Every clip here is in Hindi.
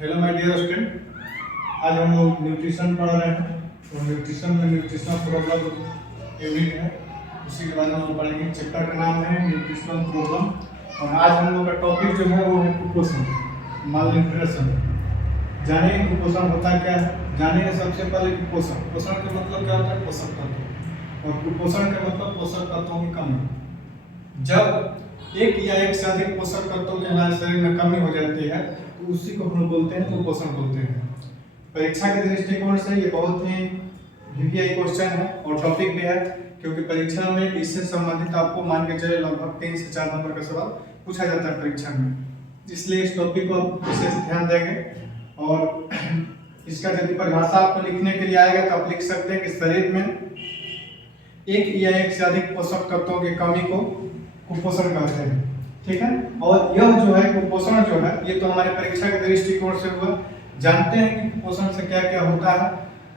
हेलो माय डियर स्टूडेंट, आज हम लोग न्यूट्रिशन पढ़ रहे हैं। तो न्यूट्रिशन में न्यूट्रिशनल प्रॉब्लम यूनिट है, उसी के बारे में हम पढ़ेंगे। चैप्टर का नाम है न्यूट्रिशनल प्रॉब्लम और आज हम लोग का टॉपिक जो है वो है कुपोषण, माल न्यूट्रिशन। जानिए कुपोषण होता क्या है। जानिए सबसे पहले कुपोषण। पोषण का मतलब क्या होता है? पोषक तत्व। और कुपोषण का मतलब पोषक तत्वों की कमी। जब एक या एक से अधिक पोषक तत्वों के हमारे शरीर में कमी हो जाती है तो उसी को हम बोलते हैं कुपोषण बोलते हैं। परीक्षा के दृष्टिकोण से ये बहुत ही वीआई क्वेश्चन है और टॉपिक भी है, क्योंकि परीक्षा में इससे संबंधित आपको मान के चले लगभग 3 से 4 नंबर का सवाल पूछा जाता है परीक्षा में। इसलिए इस टॉपिक को आप विशेष ध्यान देंगे और इसका यदि परिभाषा आपको लिखने के लिए आएगा तो आप लिख सकते हैं कि शरीर में एक या एक से अधिक पोषक तत्वों की कमी को कुपोषण कहते हैं। ठीक है। और यह जो है कुपोषण जो है ये तो हमारे परीक्षा के दृष्टिकोण से हुआ। जानते हैं कि कुपोषण से क्या क्या होता है।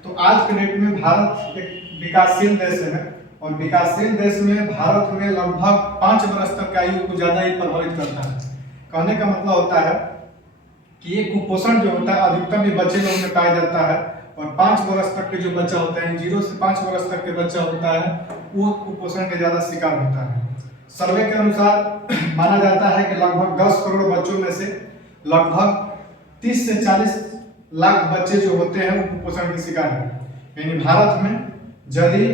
तो आज के डेट में भारत एक विकासशील देश है और विकासशील देश में भारत में लगभग 5 वर्ष तक की आयु को ज्यादा ही प्रभावित करता है। कहने का मतलब होता है कि ये कुपोषण जो होता है अधिकतम ये बच्चे लोग में पाया जाता है और 5 वर्ष तक के जो बच्चा होता है, 0 से 5 वर्ष तक के बच्चा होता है, वो कुपोषण के ज्यादा शिकार होता है। सर्वे के अनुसार माना जाता है कि लगभग 10 करोड़ बच्चों में से लगभग 30 से 40 लाख बच्चे जो होते हैं वो कुपोषण के शिकार हैं। यानी भारत में यदि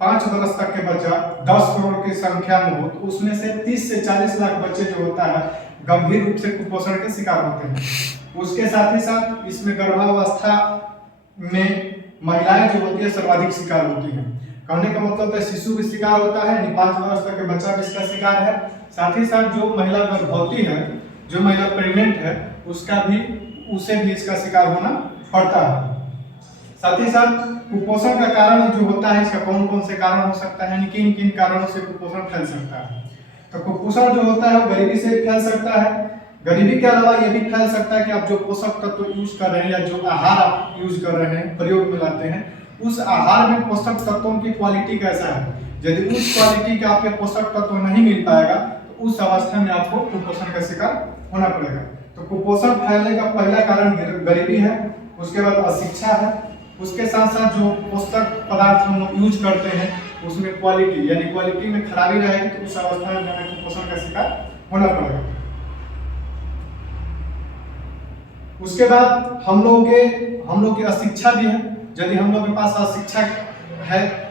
5 वर्ष तक के बच्चा 10 करोड़ की संख्या में हो तो उसमें से 30 से 40 लाख बच्चे जो होता है गंभीर रूप से कुपोषण के शिकार होते हैं। उसके साथ ही साथ इसमें गर्भावस्था में महिलाएं जो होती है सर्वाधिक शिकार होती हैं। कहने का मतलब है शिशु भी शिकार होता है, यानी 5 वर्ष तक के बच्चा भी इसका शिकार है। साथ ही साथ जो महिला गर्भवती है, जो महिला प्रेग्नेंट है, उसे भी इसका शिकार होना पड़ता है। साथ ही साथ कुपोषण का कारण जो होता है, इसका कौन कौन से कारण हो सकता है, यानी किन किन कारणों से कुपोषण फैल सकता है। तो कुपोषण जो होता है वो गरीबी से फैल सकता है। गरीबी के अलावा यह भी फैल सकता है कि आप जो पोषक तत्व यूज कर रहे हैं या जो आहार आप यूज कर रहे हैं, प्रयोग में लाते हैं, उस आहार में पोषक तत्वों की क्वालिटी कैसा है। यदि उस क्वालिटी के आपके पोषक तत्व नहीं मिल पाएगा तो उस अवस्था में आपको कुपोषण का शिकार होना पड़ेगा। तो कुपोषण फैलने का पहला कारण गरीबी है, उसके बाद अशिक्षा है, उसके साथ साथ जो पोषक पदार्थ हम लोग यूज करते हैं उसमें क्वालिटी यानी क्वालिटी में खराबी रहेगी तो उस अवस्था में हमें कुपोषण का शिकार होना पड़ेगा। उसके बाद हम लोग की अशिक्षा भी है। यदि हम लोग के पास अशिक्षा है,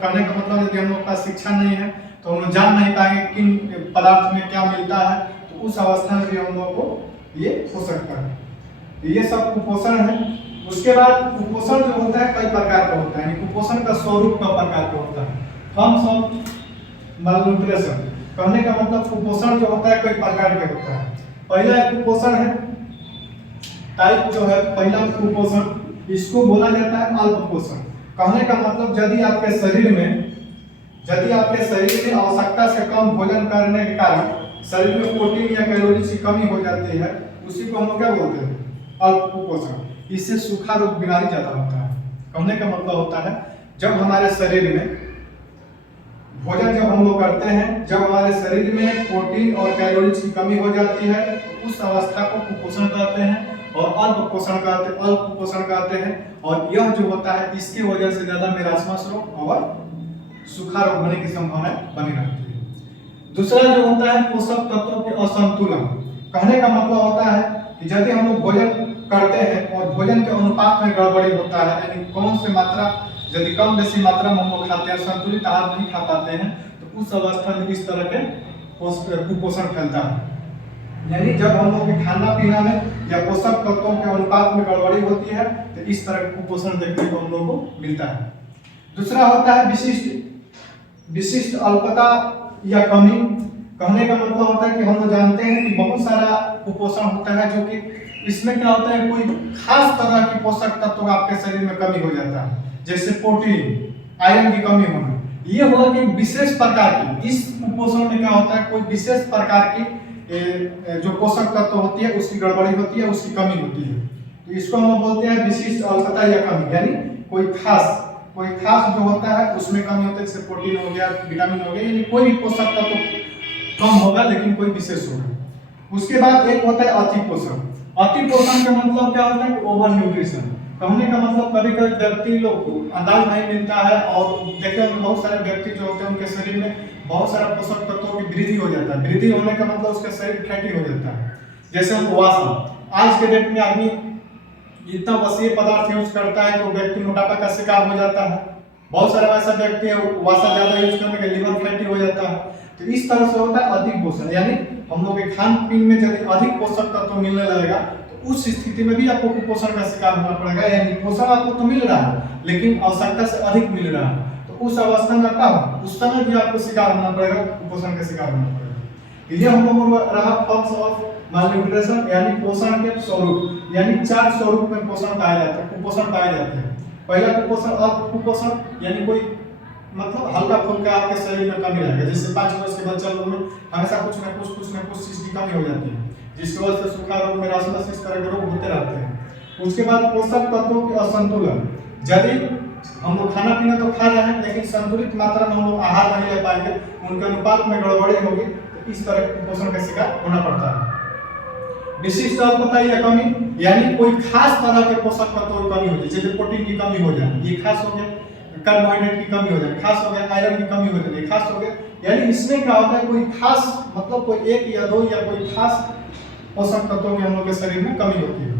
कहने का मतलब यदि हम लोग के पास शिक्षा नहीं है तो हम लोग जान नहीं पाएंगे किन पदार्थ में क्या मिलता है, तो उस अवस्था में भी हम लोग को ये हो सकता है। तो ये सब कुपोषण है। उसके बाद कुपोषण जो होता है कई प्रकार का होता है, कुपोषण का स्वरूप कई प्रकार का होता है। फॉर्म्स ऑफ मालन्यूट्रिशन, कहने का मतलब कुपोषण जो होता है कई प्रकार के होता है। पहला कुपोषण है टाइप जो है, पहला कुपोषण इसको बोला जाता है अल्प पोषण। कहने का मतलब यदि आपके शरीर में आवश्यकता से कम भोजन करने के कारण शरीर में प्रोटीन या कैलोरी की कमी हो जाती है, उसी को हम लोग क्या बोलते हैं? अल्प कुपोषण। इससे सूखा रोग बीमारी ज्यादा होता है। कहने का मतलब होता है जब हमारे शरीर में भोजन जब हम लोग करते हैं, जब हमारे शरीर में प्रोटीन और कैलोरी की कमी हो जाती है तो उस अवस्था को कुपोषण कहते हैं और अल्प कुपोषण कहते हैं। और यह जो होता है इसकी वजह से ज्यादा मेरास्मस रोग और सूखा रोग होने की संभावना बनी रहती है। दूसरा जो होता है पोषक तत्वों के असंतुलन। कहने का मतलब होता है कि यदि हम लोग भोजन करते हैं और भोजन के अनुपात में गड़बड़ी होता है, यानी कौन से मात्रा यदि कम बेसी मात्रा में हम लोग खाते हैं, संतुलित आहार नहीं खा पाते हैं, तो उस अवस्था में इस तरह के कुपोषण फैलता है। यानी जब हम लोग के खाना पीना में या पोषक तत्वों के अनुपात में गड़बड़ी होती है तो इस तरह का कुपोषण देखने को हम लोग को मिलता है। दूसरा होता है विशिष्ट अल्पता या कमी। कहने का मतलब होता है कि हम लोग जानते हैं कि बहुत सारा कुपोषण होता है जो कि इसमें क्या होता है, कोई खास तरह की पोषक तत्व आपके शरीर में कमी हो जाता है, जैसे प्रोटीन, आयरन की कमी होना। ये हुआ कि विशेष प्रकार की, इस कुपोषण में क्या होता है, कोई विशेष प्रकार की जो पोषक तत्व होती है उसकी गड़बड़ी होती है, उसकी कमी होती है। तो इसको हम बोलते हैं विशिष्ट अल्पता या कमी। यानी कोई खास जो होता है उसमें कमी होती है, जैसे प्रोटीन हो गया, विटामिन हो गया, यानी कोई भी पोषक तत्व कम होगा लेकिन कोई विशेष होगा। उसके बाद एक होता है अति पोषण। अति पोषण का मतलब क्या होता है? Over nutrition. कहने का मतलब कभी कभी व्यक्ति लोग को अंदाज नहीं मिलता है, और देखिए बहुत सारे व्यक्ति जो होते हैं उनके शरीर में बहुत सारा पोषक तत्वों की वृद्धि हो जाता है। वृद्धि होने का मतलब उसका शरीर फैटी हो जाता है। जैसे हम वसा, आज के डेट में आदमी इतना वसीय पदार्थ यूज करता है तो व्यक्ति मोटापा का शिकार हो जाता है। बहुत सारा ऐसा व्यक्ति है वसा ज्यादा यूज करने के लिवर फैटी हो जाता है। तो इस तरह से होता है अधिक पोषण, यानी हम लोग के खान पीन में यदि अधिक पोषक तत्व मिलने लगेगा तो उस स्थिति में भी आपको कुपोषण का शिकार होना पड़ेगा। यानी पोषण आपको तो मिल रहा है लेकिन आवश्यकता से अधिक मिल रहा है, तो उस अवस्था में क्या होगा? उस समय भी आपको शिकार होना पड़ेगा, कुपोषण का शिकार होना पड़ेगा। ये हम लोगों को रहा फॉर्म्स ऑफ मालन्यूट्रिशन, यानी पोषण के स्वरूप, यानी 4 स्वरूप में पोषण पाया जाता है, कुपोषण पाए जाते हैं। पहला कुपोषण अकुपोषण, यानी कोई मतलब हल्का फुल्का आपके शरीर में कमी रहेगा। जैसे 5 वर्ष के बच्चा लोग में हमेशा कुछ ना कुछ चीज की कमी हो जाती है, जिसकी वजह से सूखा रोग, मेरासमस, इस तरह के रोग होते रहते हैं। उसके बाद पोषक तत्वों की असंतुलन, यदि हम लोग खाना पीना तो खा रहे हैं लेकिन संतुलित मात्रा में हम लोग आहार नहीं ले पाएंगे, उनके अनुपात में गड़बड़ी होगी, तो इस तरह के कुपोषण का शिकार होना पड़ता है। विशिष्ट अल्पता या कमी, यानी कोई खास तरह के पोषक तत्वों की कमी हो जाए, जैसे प्रोटीन की कमी हो जाए, ये खास हो गया। कार्बोहाइड्रेट की कमी हो जाए, खास हो गया। आयरन की कमी हो जाए, खास हो गया। यानी इसमें क्या होता है? कोई खास मतलब कोई 1 या 2 या कोई खास पोषक तत्वों की हम लोग के शरीर में कमी होती है।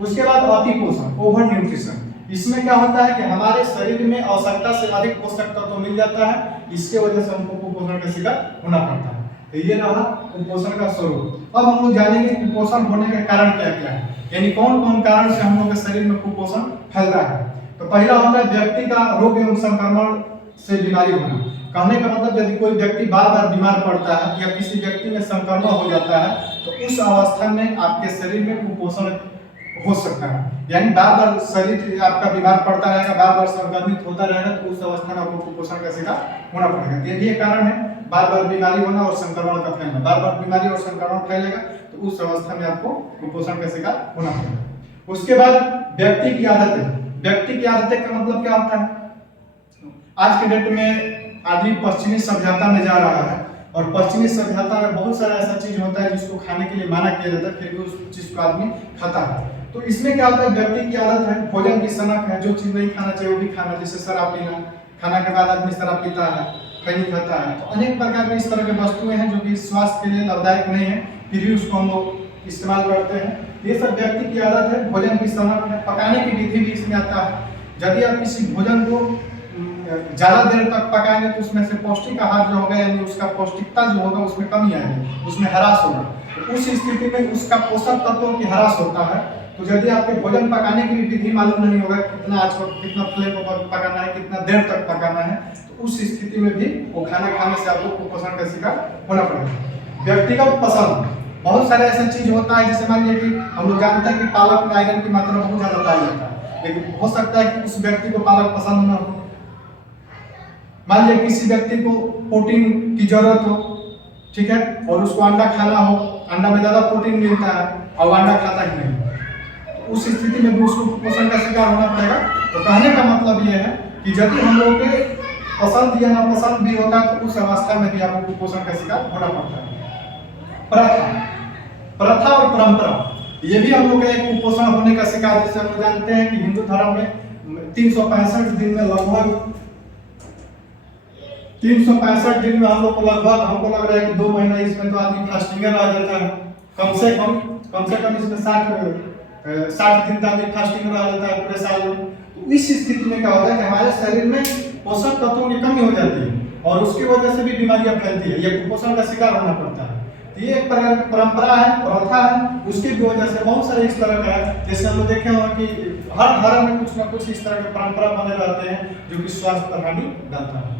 उसके बाद अति पोषण, ओवर न्यूट्रिशन। इसमें क्या होता है कि हमारे शरीर में आवश्यकता से अधिक पोषक तत्व मिल जाता है, इसके वजह से हमको कुपोषण का शिकार होना पड़ता है। तो ये रहा कुपोषण का स्वरूप। अब हम लोग जानेंगे कुपोषण होने के कारण क्या क्या है, यानी कौन कौन कारण से हम लोग के शरीर में कुपोषण फैलता है। तो पहला होता है व्यक्ति का रोग एवं संक्रमण से बीमारी होना। कहने का मतलब यदि कोई व्यक्ति बार बार बीमार पड़ता है या किसी व्यक्ति में संक्रमण हो जाता है तो उस अवस्था में आपके शरीर में कुपोषण हो सकता है। यानी बार बार शरीर आपका बीमार पड़ता रहेगा, बार बार संक्रमित होता रहेगा, तो उस अवस्था में आपको कुपोषण का शिकार होना पड़ेगा। ये भी एक कारण है, बार बार बीमारी होना और संक्रमण का फैलना। बार बार बीमारी और संक्रमण फैलेगा तो उस अवस्था में आपको कुपोषण का शिकार होना पड़ेगा। उसके बाद व्यक्ति की आदतें। व्यक्ति की आदतें का मतलब क्या होता है? आज के डेट में आदमी पश्चिमी सभ्यता में जा रहा है, और पश्चिमी सभ्यता में बहुत सारा ऐसा चीज होता है जिसको खाने के लिए मना किया जाता है, फिर भी उस चीज को आदमी खाता है। तो इसमें क्या होता है? व्यक्ति की आदत है, भोजन की सनक है, जो चीज नहीं खाना चाहिए वो भी खाना, जैसे शराब पीना, खाना के बाद आदमी शराब पीता है, खैनी खाता है। तो अनेक प्रकार की इस तरह की वस्तुएं हैं जो कि स्वास्थ्य के लिए लाभदायक नहीं है, फिर भी उसको हम लोग इस्तेमाल करते हैं। ये सब व्यक्ति की आदत है। भोजन की सनक है, पकाने की विधि भी इसमें आता है। यदि आप किसी भोजन को ज्यादा देर तक पकाएंगे तो उसमें से पौष्टिक आहार जो होगा, यानी उसका पौष्टिकता जो होगा उसमें कमी आएगी, उसमें ह्रास होगा। तो उस स्थिति में उसका पोषक तत्वों की ह्रास होता है। तो यदि आपके भोजन पकाने की विधि मालूम नहीं होगा, कितना आंच पर, कितना फ्लेम पर पकाना है, कितना देर तक पकाना है, तो उस स्थिति में भी वो खाना खाने से आपको कुपोषण का शिकार होना पड़ेगा। व्यक्तिगत पसंद, बहुत सारे ऐसा चीज होता है, जैसे मान लीजिए कि हम लोग जानते हैं कि पालक में आयरन की मात्रा बहुत ज्यादा पाया जाता है, लेकिन हो सकता है कि उस व्यक्ति को पालक पसंद न हो। मान लीजिए किसी व्यक्ति को प्रोटीन की जरूरत हो, ठीक है, और उसको अंडा खाना हो, अंडा में ज्यादा प्रोटीन मिलता है और अंडा खाता ही नहीं, तो उस स्थिति में भी उसको कुपोषण का शिकार होना पड़ेगा। तो कहने का मतलब ये है कि यदि हम लोग के पसंद या नापसंद भी होता है तो उस अवस्था में भी आपको कुपोषण का शिकार होना पड़ता है। प्रथा और परंपरा, ये भी हम लोग का एक कुपोषण होने का शिकार। जैसे हम जानते हैं कि हिंदू धर्म में 365 दिन में लगभग 365 दिन में हम लोग को लगभग, हमको लग रहा है कि 2 महीना इसमें तो आदमी फास्टिंग रह जाता है। कम से कम इसमें 60 दिन तक आदमी फास्टिंग रह जाता है पूरे साल में। तो इस स्थिति में क्या होता है कि हमारे शरीर में पोषक तत्वों की कमी हो जाती है और उसकी वजह से भी बीमारियां फैलती है, यह कुपोषण का शिकार होना पड़ता है। ये एक प्रकार की परंपरा है, प्रथा है, उसकी भी वजह से बहुत सारे इस तरह का है। जैसे हम लोग देखे होंगे कि हर धर्म में कुछ ना कुछ इस तरह के परंपरा बने रहते हैं जो कि स्वास्थ्य पर हानि डालता है।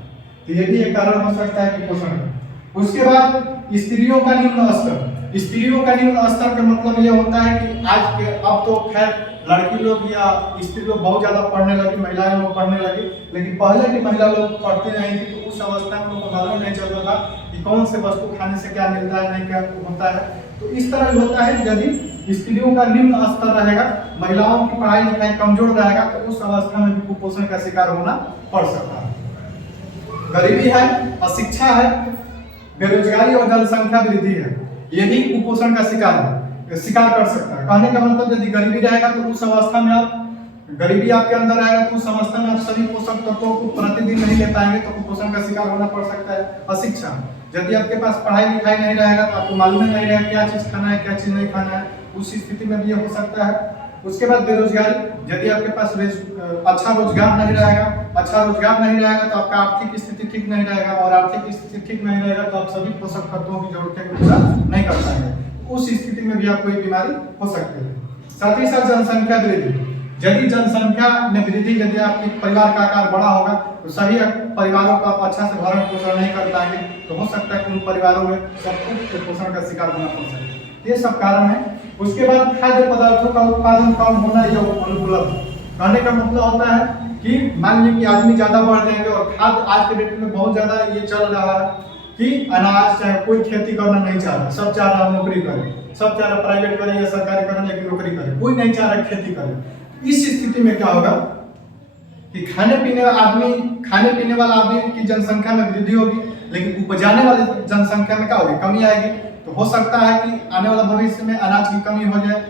तो ये भी एक कारण हो सकता है कुपोषण का। उसके बाद स्त्रियों का निम्न स्तर। स्त्रियों का निम्न स्तर का मतलब ये होता है कि आज के, अब तो खैर लड़की लोग या स्त्री लोग बहुत ज्यादा पढ़ने लगी, महिलाएं लोग पढ़ने लगी, लेकिन पहले की महिला लोग पढ़ते नहीं थी, तो उस अवस्था में उनको मालूम नहीं चलता था कि कौन से वस्तु खाने से क्या मिलता है, नहीं क्या होता है। तो इस तरह होता है यदि स्त्रियों का निम्न स्तर रहेगा, महिलाओं की पढ़ाई लिखाई कमजोर रहेगा, तो उस अवस्था में भी कुपोषण का शिकार होना पड़ सकता है। गरीबी है, अशिक्षा है, बेरोजगारी और जनसंख्या वृद्धि है, ये भी कुपोषण का शिकार है। शिकार कर सकता है। कहने का मतलब यदि गरीबी रहेगा तो उस अवस्था में आप गरीबी आपके अंदर आएगा तो उस अवस्था में आप सभी पोषक तत्वों को प्रतिदिन नहीं ले पाएंगे तो कुपोषण का शिकार होना पड़ सकता है। अशिक्षा, यदि आपके पास पढ़ाई लिखाई नहीं रहेगा तो आपको मालूम नहीं रहेगा क्या चीज खाना है क्या चीज नहीं खाना है, उस स्थिति में भी ये हो सकता है। उसके बाद बेरोजगारी, यदि आपके पास अच्छा रोजगार नहीं रहेगा तो आपका आर्थिक स्थिति ठीक नहीं रहेगा, और आर्थिक स्थिति ठीक नहीं रहेगा तो आप सभी पोषक तत्वों की जरूरतें को पूरा नहीं कर पाएंगे। उस स्थिति में भी आपको बीमारी हो सकती है। साथ ही साथ जनसंख्या वृद्धि, यदि जनसंख्या में वृद्धि, यदि आपके परिवार का आकार बड़ा होगा तो सभी परिवारों को आप अच्छा से भरण पोषण नहीं कर पाएंगे, तो हो सकता है कि उन परिवारों में सबको पोषण का शिकार होना पड़ सकता है। ये सब कारण है। उसके बाद खाद्य पदार्थों का उत्पादन कम होना या अनुपलब्ध, कहने का मतलब होता है कि मान लीजिए कि आदमी ज्यादा बढ़ जाएंगे और खाद्य आज के डेट में बहुत ज्यादा ये चल रहा है कि अनाज चाहे कोई खेती करना नहीं चाह रहा, सब चाह रहा नौकरी करे, सब चाह रहा प्राइवेट करे या सरकारी करे लेकिन नौकरी करे, कोई नहीं चाह रहा खेती करे। इस स्थिति में क्या होगा कि खाने पीने वाला आदमी की जनसंख्या में वृद्धि होगी, लेकिन उपजाने वाले जनसंख्या में क्या होगी, कमी आएगी। तो हो सकता है कि आने वाला भविष्य में अनाज की कमी हो जाए,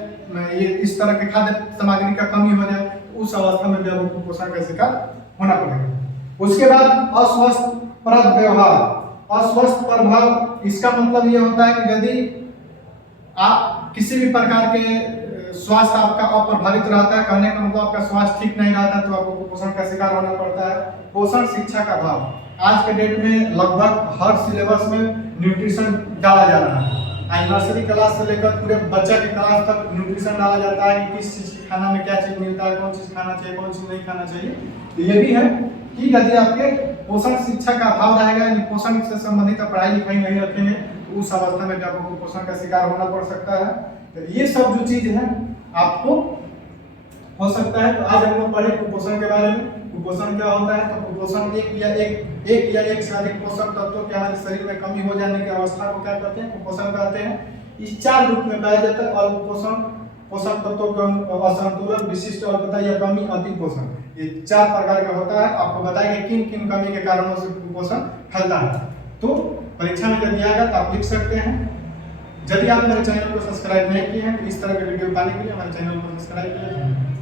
ये इस तरह के खाद्य सामग्री का कमी हो जाए, उस अवस्था में भी आपको कुपोषण का शिकार होना पड़ेगा। उसके बाद अस्वस्थ प्रभाव, इसका मतलब ये होता है कि यदि आप किसी भी प्रकार के स्वास्थ्य आपका अप्रभावित रहता है, कहने का मतलब आपका स्वास्थ्य ठीक नहीं रहता तो आपको कुपोषण का शिकार होना पड़ता है। पोषण शिक्षा का अभाव, आज के डेट में लगभग हर सिलेबस में न्यूट्रिशन डाला जा रहा है। नर्सरी क्लास से लेकर पूरे बच्चा के क्लास तक न्यूट्रिशन डाला जाता है कि किस चीज के खाना में क्या चीज मिलता है, कौन चीज खाना चाहिए, कौन चीज नहीं खाना चाहिए। तो ये भी है कि यदि आपके पोषण शिक्षा का अभाव रहेगा, यानी पोषण से संबंधित पढ़ाई लिखाई नहीं रखेंगे तो उस अवस्था में आपको कुपोषण का शिकार होना पड़ सकता है। तो ये सब जो चीज है आपको हो सकता है। तो आज हम लोग पढ़े कुपोषण के बारे में। कुपोषण क्या होता है, तो कुपोषण एक या एक से अधिक पोषक तत्वों के हमारे शरीर में कमी हो जाने की अवस्था को क्या कहते हैं, कुपोषण कहते हैं। इस 4 रूप में पाया जाता है, अल्पपोषण, पोषक तत्वों का असंतुलन, विशिष्ट अल्पता या कमी, अति पोषण। ये 4 प्रकार का होता है। आपको बताएंगे किन किन कमी के कारणों से कुपोषण फैलता है। तो परीक्षा में यदि आएगा तो आप लिख सकते हैं। यदि आप मेरे चैनल को सब्सक्राइब नहीं किए हैं तो इस तरह के वीडियो पाने के लिए हमारे चैनल को सब्सक्राइब करें।